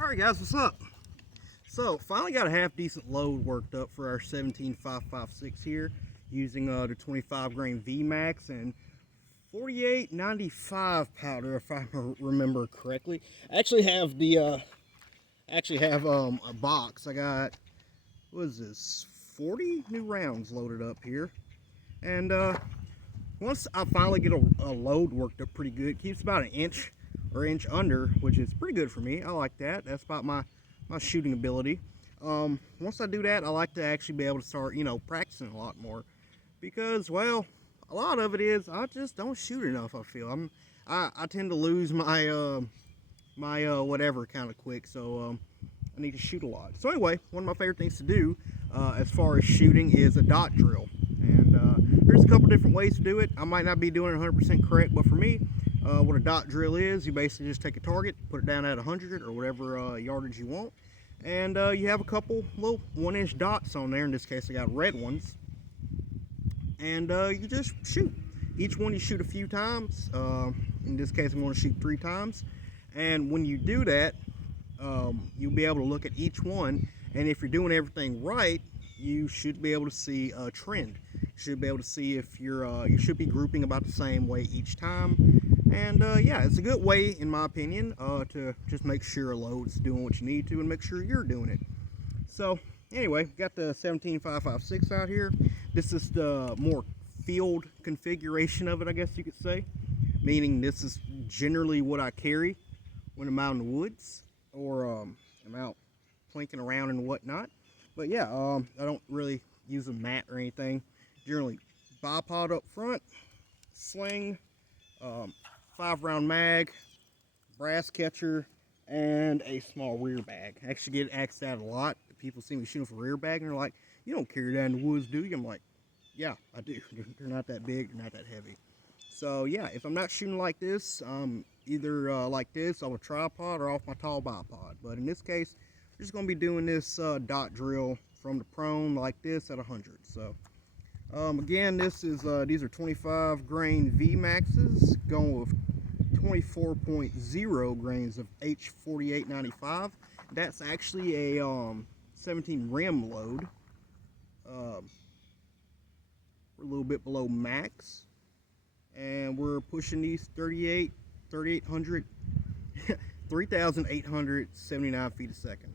Alright guys, what's up? So, finally got a half decent load worked up for our 17556 here using the 25 grain VMAX and 4895 powder, if I remember correctly. I actually have a box. I got, what is this, 40 new rounds loaded up here. And once I finally get a load worked up pretty good, it keeps about an inch or inch under, which is pretty good for me. I like that. That's about my shooting ability. Once I do that, I like to actually be able to start, practicing a lot more, because, well, a lot of it is I just don't shoot enough. I feel I tend to lose my whatever kind of quick, so I need to shoot a lot. So anyway, one of my favorite things to do as far as shooting is a dot drill, and there's a couple different ways to do it. I might not be doing it 100% correct, but for me, what a dot drill is, you basically just take a target, put it down at 100 or whatever yardage you want, and you have a couple little 1-inch dots on there. In this case, I got red ones, and you just shoot. Each one you shoot a few times. In this case, I'm going to shoot 3 times, and when you do that, you'll be able to look at each one, and if you're doing everything right, you should be able to see a trend. You should be able to see if you should be grouping about the same way each time. And yeah, it's a good way, in my opinion, to just make sure a load's doing what you need to and make sure you're doing it. So anyway, got the 17556 out here. This is the more field configuration of it, I guess you could say. Meaning this is generally what I carry when I'm out in the woods or I'm out plinking around and whatnot. But yeah, I don't really use a mat or anything. Generally bipod up front, sling, 5-round mag, brass catcher, and a small rear bag. I actually get asked that a lot. People see me shooting for rear bag and they're like, "You don't carry that in the woods, do you?" I'm like, "Yeah, I do." They're not that big, they're not that heavy. So yeah, if I'm not shooting like this, either like this on a tripod or off my tall bipod. But in this case, we're just going to be doing this dot drill from the prone like this at 100. So again, these are 25 grain VMAXs going with 24.0 grains of H4895. That's actually a 17 rim load. We're a little bit below max, and we're pushing these 3,879 feet a second.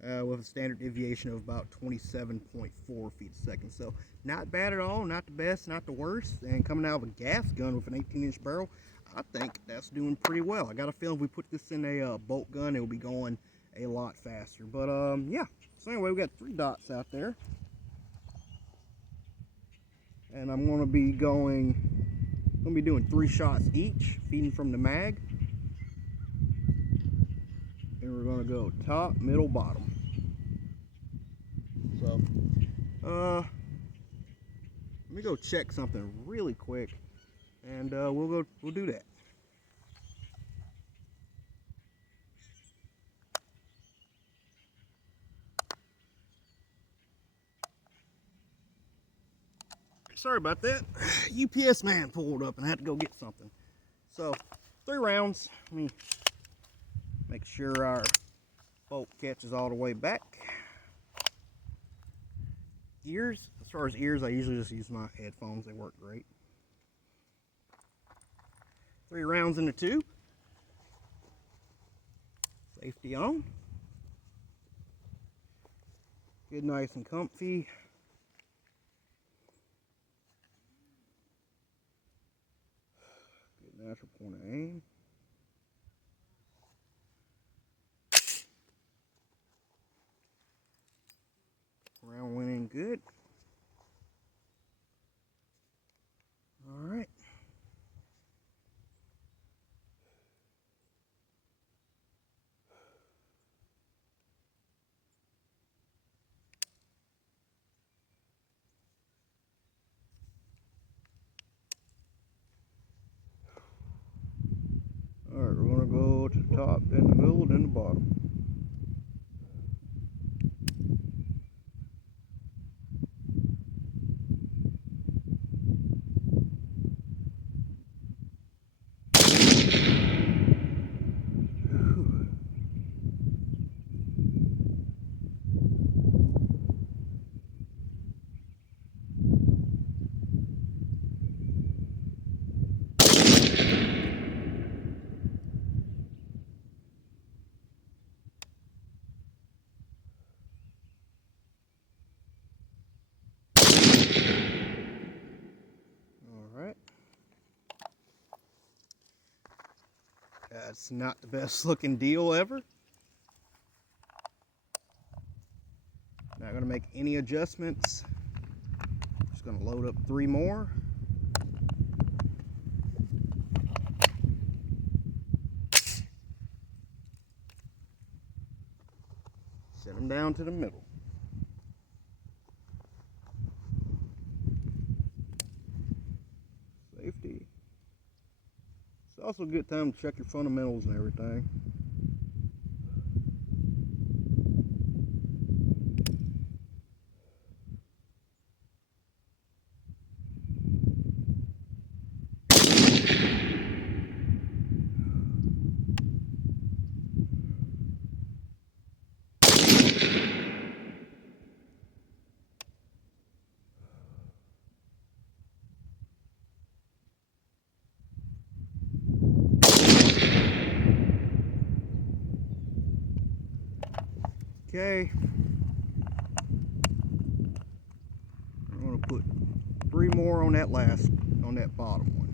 With a standard deviation of about 27.4 feet a second. So not bad at all, not the best, not the worst. And coming out of a gas gun with an 18-inch barrel, I think that's doing pretty well. I got a feeling if we put this in a bolt gun, it will be going a lot faster. But yeah, so anyway, we got 3 dots out there. And I'm going to be doing 3 shots each, feeding from the mag. And we're going to go top, middle, bottom. So, let me go check something really quick, and we'll do that. Sorry about that. UPS man pulled up and I had to go get something. So, 3 rounds. Let me make sure our bolt catches all the way back. Ears, as far as ears, I usually just use my headphones. They work great. 3 rounds in the tube. Safety on. Get nice and comfy. Good natural point of aim. Round went in good. All right. All right, we're going to go to the top, then the middle, then the bottom. That's not the best looking deal ever. Not gonna make any adjustments. Just gonna load up 3 more. Set them down to the middle. Safety. It's also a good time to check your fundamentals and everything. Okay. I'm gonna put 3 more on that bottom one.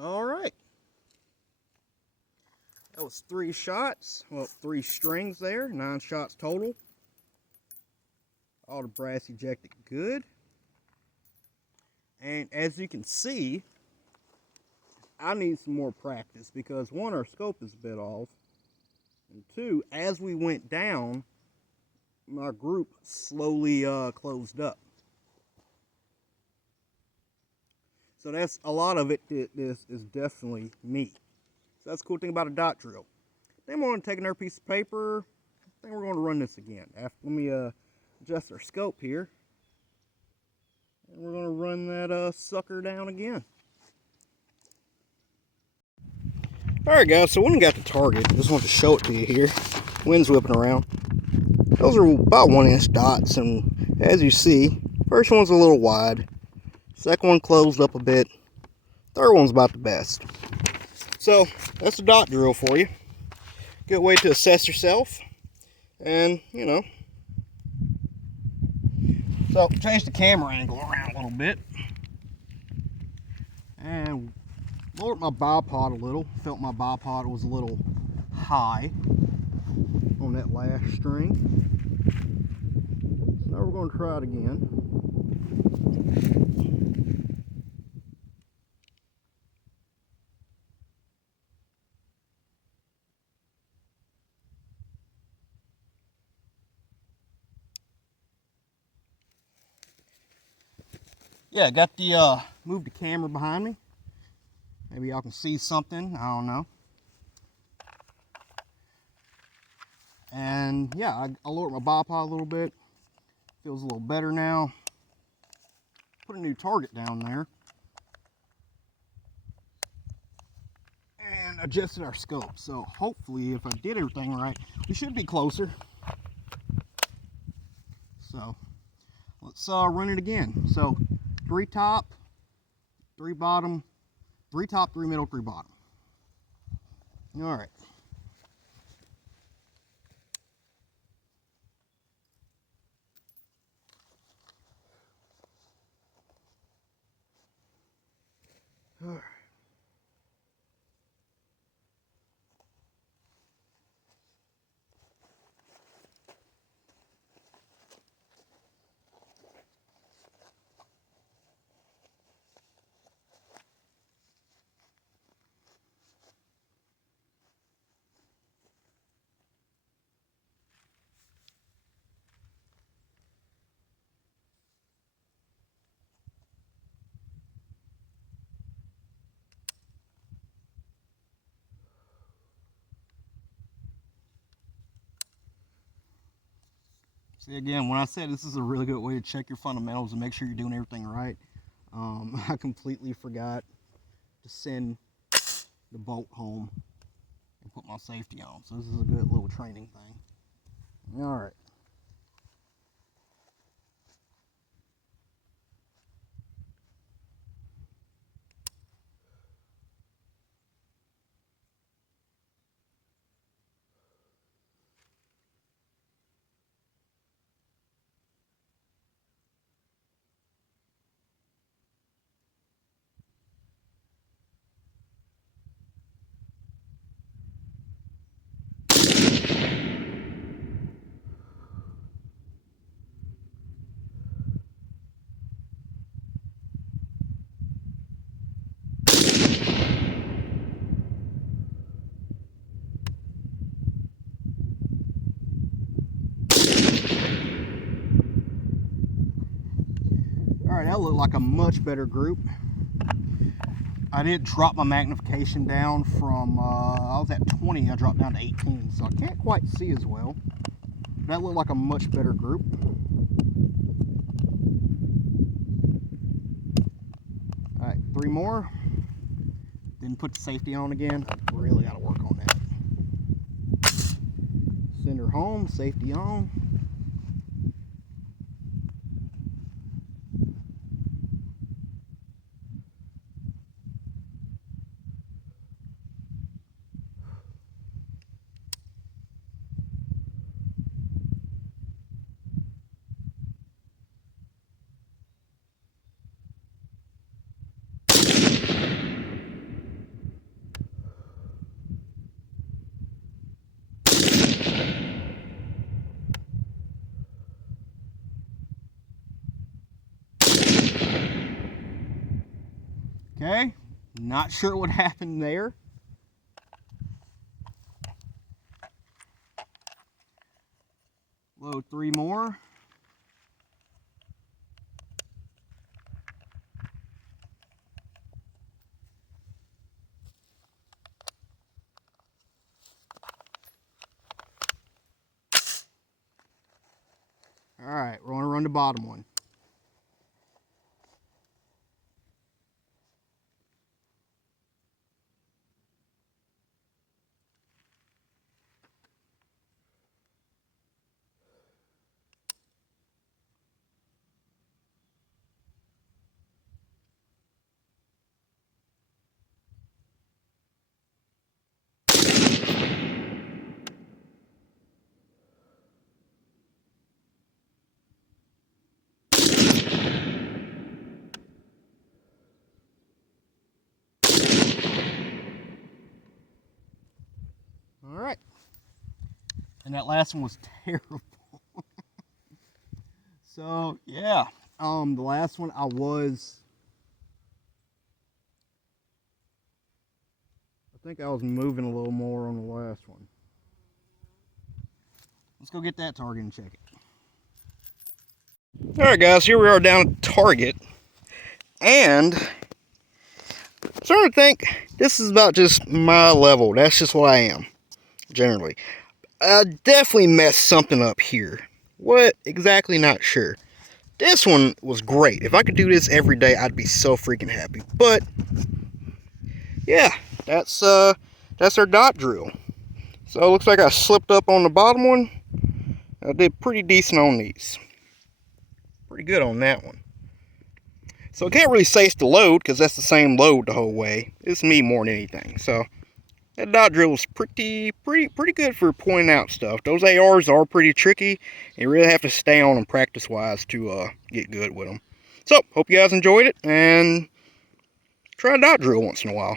All right. That was 3 shots. Well, 3 strings there. 9 shots total. All the brass ejected good. And as you can see, I need some more practice because 1, our scope is a bit off. And 2, as we went down, my group slowly closed up. So that's a lot of it. This is definitely me. So that's the cool thing about a dot drill. Then we're going to take another piece of paper. I think we're going to run this again. Let me adjust our scope here. And we're going to run that sucker down again. Alright guys, so when we got the target, I just want to show it to you here. Wind's whipping around. Those are about 1-inch dots, and as you see, first one's a little wide. Second one closed up a bit. Third one's about the best. So that's a dot drill for you. Good way to assess yourself. And, you know. So change the camera angle around a little bit. And lowered my bipod a little. Felt my bipod was a little high on that last string. So now we're going to try it again. Yeah, got the moved the camera behind me. Maybe y'all can see something. I don't know. And yeah, I lowered my bipod a little bit. Feels a little better now. Put a new target down there. And adjusted our scope. So hopefully, if I did everything right, we should be closer. So let's run it again. So 3 top, 3 bottom, 3 top, 3 middle, 3 bottom. All right. All right. See, again, when I said this is a really good way to check your fundamentals and make sure you're doing everything right, I completely forgot to send the bolt home and put my safety on. So this is a good little training thing. All right. Alright, that looked like a much better group. I did drop my magnification down from, I was at 20, I dropped down to 18, so I can't quite see as well. That looked like a much better group. Alright, 3 more. Didn't put the safety on again. I really got to work on that. Send her home, safety on. Okay, not sure what happened there. Load 3 more. Alright, we're going to run the bottom one. Alright. And that last one was terrible. So, yeah. The last one I think I was moving a little more on the last one. Let's go get that target and check it. Alright guys, here we are down at Target. And I'm starting to think this is about just my level. That's just what I am, generally. I definitely messed something up here. What exactly, not sure. This one was great. If I could do this every day, I'd be so freaking happy. But yeah, that's our dot drill. So it looks like I slipped up on the bottom one. I did pretty decent on these. Pretty good on that one. So I can't really say it's the load because that's the same load the whole way. It's me more than anything. So that dot drill is pretty good for pointing out stuff. Those ARs are pretty tricky. You really have to stay on them practice-wise to get good with them. So, hope you guys enjoyed it, and try a dot drill once in a while.